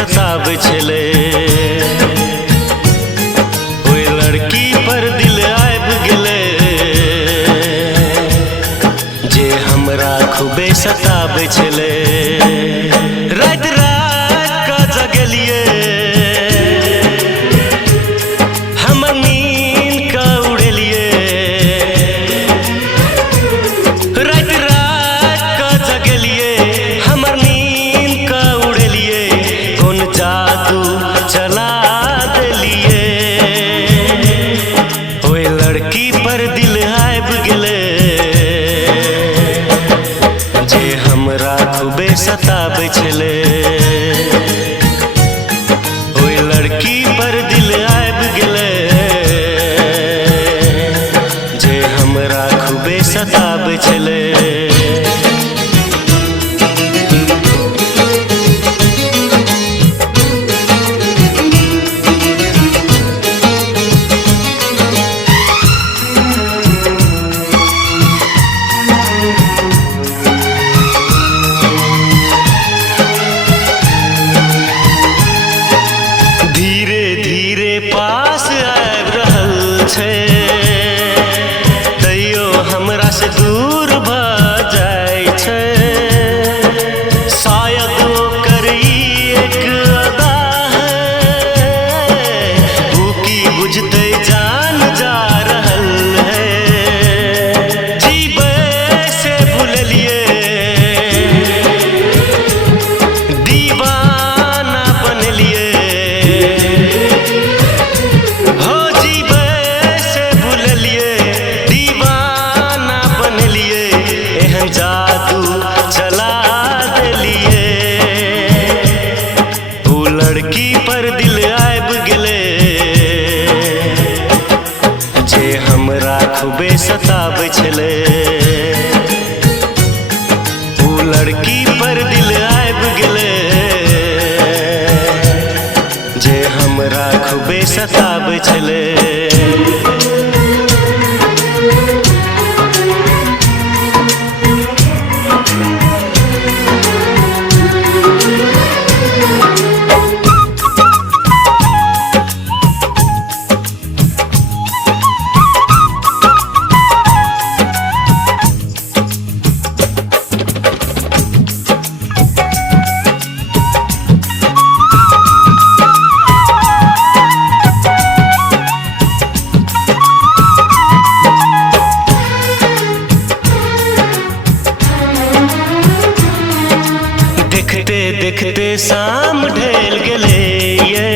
सताबै छले। ओइ लड़की पर दिल आबि गेलै जे हमरा खूबे सताबै छले। रात रात का जगलिए हमर नींद का उड़ेलिए। रात रात का जगलिए हमर नींद का उड़ेलिए। कौन जादू चला देलिए ओइ लड़की पर दिल आबि गेलै जे हमरा खूबे सताबै छले। ओइ लड़की पर दिल आबि गेलै जे हमरा खूबे सताबै छले। धीरे धीरे पास आबि रहल छै तैयो हमरा से दूर भऽ जाइ छै। शायद ओकर ई एक अदा है ऊ की बुझतै जान जा रहल है। जीबै से भूललिए दीवाना बनलिए। हो जीबै से भूललिए दीवाना बनलिए। एहन जादू चला देलिए ऊ लड़की पर दिल आबि गेलै जे हमरा खूबे सताबै छले। ऊ लड़की पर दिल आबि गेलै जे हमरा खूबे सताबै छले। देखते देखते शाम ढल गेलै ये